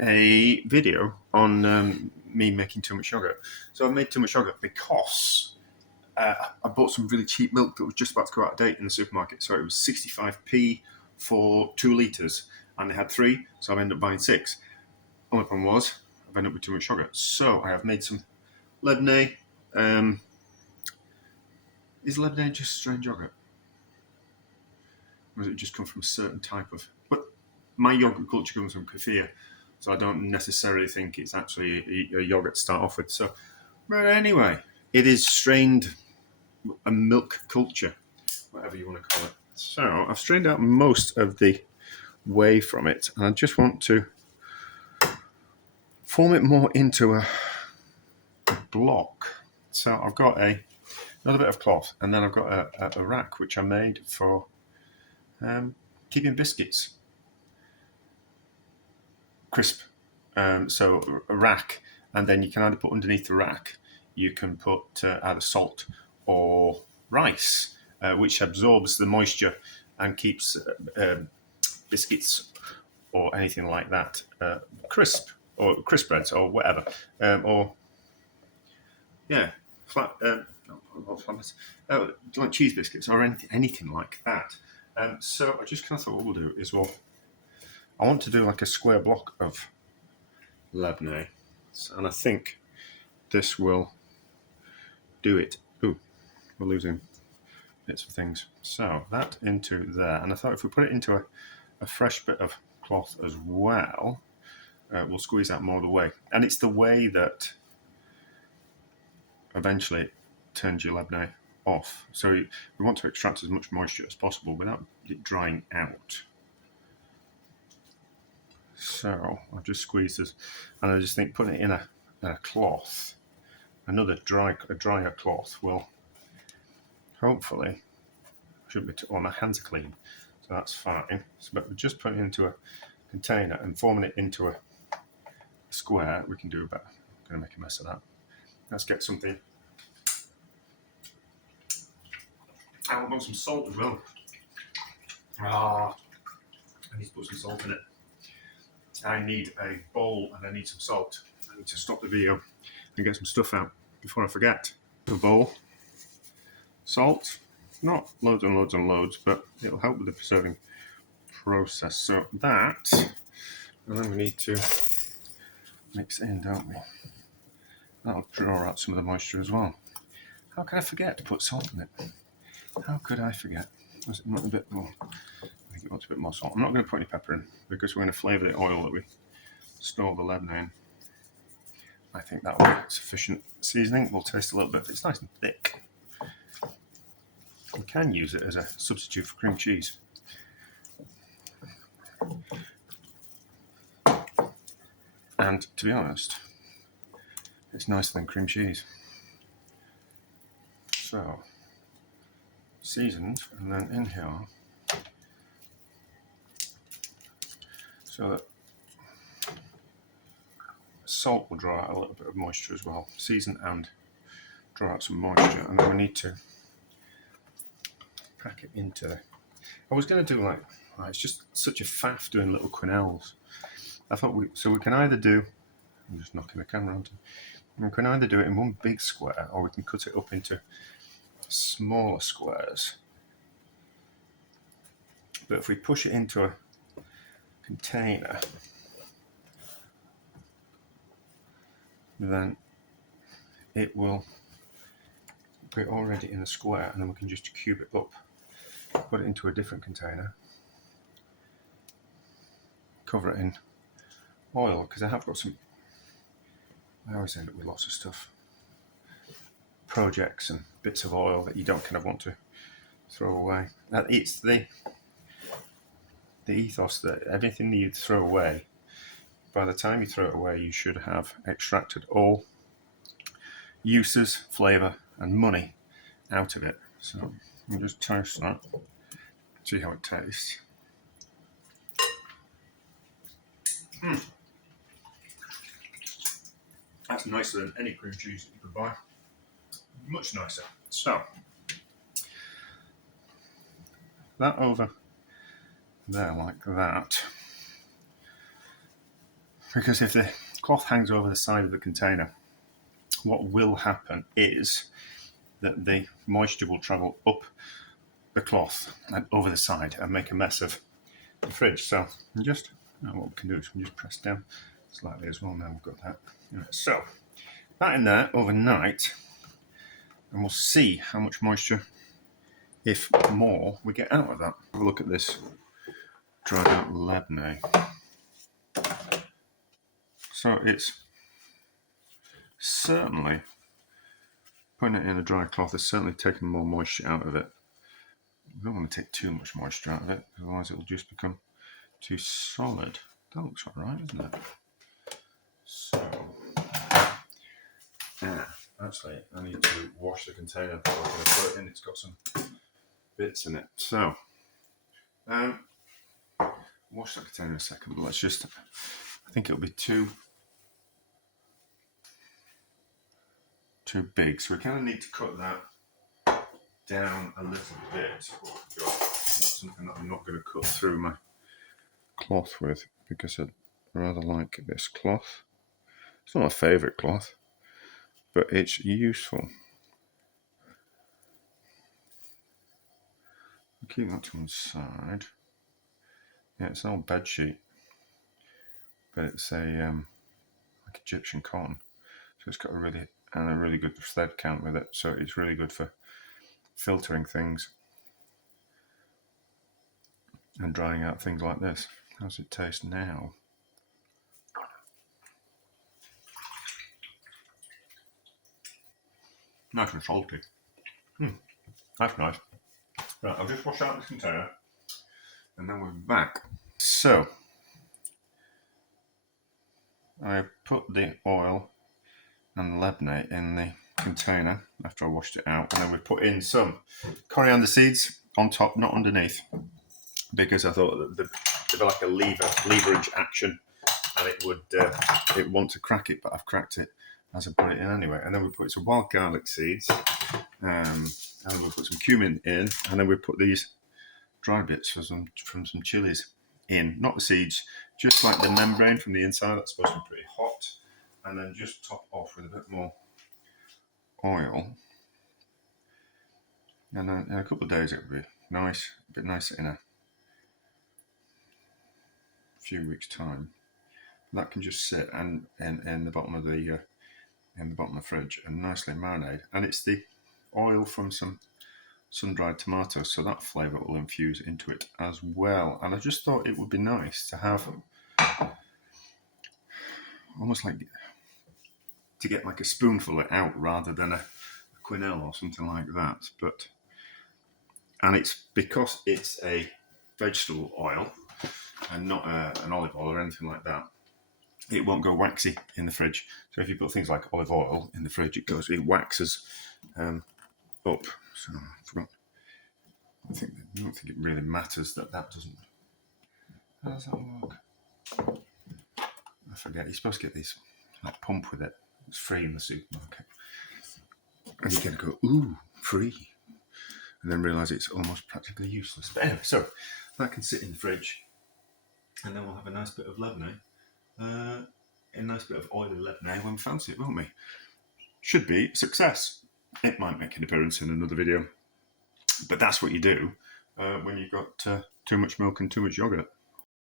a video on me making too much yogurt. So I made too much yogurt because I bought some really cheap milk that was just about to go out of date in the supermarket. So it was 65p for 2 litres, and they had 3, so I ended up buying 6. Only problem was I've ended up with too much yogurt. So I have made some Lebneh. Is Lebneh just strange yogurt? Or does it just come from a certain type of... But my yogurt culture comes from kefir, so I don't necessarily think it's actually a yogurt to start off with. So, but anyway, it is strained a milk culture, whatever you want to call it. So I've strained out most of the whey from it, and I just want to form it more into a block. So I've got another bit of cloth, and then I've got a rack which I made for keeping biscuits crisp. So a rack, and then you can either put underneath the rack, you can put either salt or rice, which absorbs the moisture and keeps biscuits or anything like that crisp, or crisp breads or whatever, or flat, like cheese biscuits or anything like that. So I just kind of thought what we'll do is, well, I want to do like a square block of Lebneh, and I think this will do it. Ooh, we're losing bits of things. So that into there, and I thought if we put it into a fresh bit of cloth as well, we'll squeeze out more of the whey. And it's the whey that eventually turns your Lebneh off. So we want to extract as much moisture as possible without it drying out. So I've just squeezed this, and I just think putting it in a cloth, another drier cloth, will hopefully, well, my hands are clean, so that's fine. So, but just putting it into a container and forming it into a square, we can do about. I'm going to make a mess of that. Let's get something. I want some salt as well. I need to put some salt in it. I need a bowl and I need some salt. I need to stop the video and get some stuff out before I forget. A bowl, salt, not loads and loads and loads, but it'll help with the preserving process. So that, and then we need to mix it in, don't we? That'll draw out some of the moisture as well. How could I forget to put salt in it? How could I forget? Was it not a bit more? I think it wants a bit more salt. I'm not going to put any pepper in because we're going to flavour the oil that we store the Lebneh in. I think that will be sufficient seasoning. We'll taste a little bit. It's nice and thick. You can use it as a substitute for cream cheese. And to be honest, it's nicer than cream cheese. So, seasoned, and then in here, so that salt will draw out a little bit of moisture as well. Season and draw out some moisture, and then we need to pack it into. I was going to do it's just such a faff doing little quenelles. I thought we can either do. I'm just knocking the camera onto. We can either do it in one big square, or we can cut it up into smaller squares. But if we push it into a container, then it will be already in a square, and then we can just cube it up, put it into a different container, cover it in oil, because I have got some. I always end up with lots of stuff, projects and bits of oil that you don't kind of want to throw away. It's the ethos that everything you throw away, by the time you throw it away, you should have extracted all uses, flavour and money out of it. So I'll just toast that, see how it tastes. That's nicer than any cream cheese that you could buy. Much nicer. So, that over there like that. Because if the cloth hangs over the side of the container, what will happen is that the moisture will travel up the cloth and over the side and make a mess of the fridge. So just what we can do is we can just press down slightly as well. Now we've got that. So that in there overnight, and we'll see how much moisture, if more, we get out of that. Have a look at this dried out Lebneh. So it's certainly, putting it in a dry cloth is certainly taking more moisture out of it. We don't want to take too much moisture out of it, otherwise it will just become too solid. That looks alright, isn't it? So, yeah, actually, I need to wash the container before I'm going to put it in. It's got some bits in it. So, wash that container in a second, but let's just, I think it'll be too big, so we kind of need to cut that down a little bit. That's something that I'm not going to cut through my cloth with, because I'd rather like this cloth. It's not my favourite cloth, but it's useful. I'll keep that to one side. Yeah, it's an old bed sheet, but it's a like Egyptian cotton, so it's got a really good thread count with it. So it's really good for filtering things and drying out things like this. How's it taste now? Nice and salty. That's nice. Right, I'll just wash out this container and then we're back. So, I put the oil and the Lebneh in the container after I washed it out, and then we put in some coriander seeds on top, not underneath, because I thought that there'd be like a leverage action and it would want to crack it, but I've cracked it as I put it in anyway. And then we put some wild garlic seeds, and we put some cumin in, and then we put these dry bits from some chilies in, not the seeds, just like the membrane from the inside. That's supposed to be pretty hot, and then just top off with a bit more oil. And then in a couple of days it'll be nice, a bit nicer in a few weeks' time. That can just sit in the bottom of the fridge and nicely marinate. And it's the oil from some sun-dried tomatoes, so that flavour will infuse into it as well. And I just thought it would be nice to have almost like to get like a spoonful out rather than a quenelle or something like that. And it's because it's a vegetable oil and not an olive oil or anything like that, it won't go waxy in the fridge. So if you put things like olive oil in the fridge, it waxes up. So I forgot. I don't think it really matters that doesn't. How does that work? I forget. You're supposed to get these like pump with it. It's free in the supermarket, and you're going to go, ooh, free, and then realise it's almost practically useless. But anyway, so that can sit in the fridge, and then we'll have a nice bit of Lebneh, a nice bit of oily Lebneh when we fancy it, won't we? Should be a success. It might make an appearance in another video, but that's what you do when you've got too much milk and too much yogurt.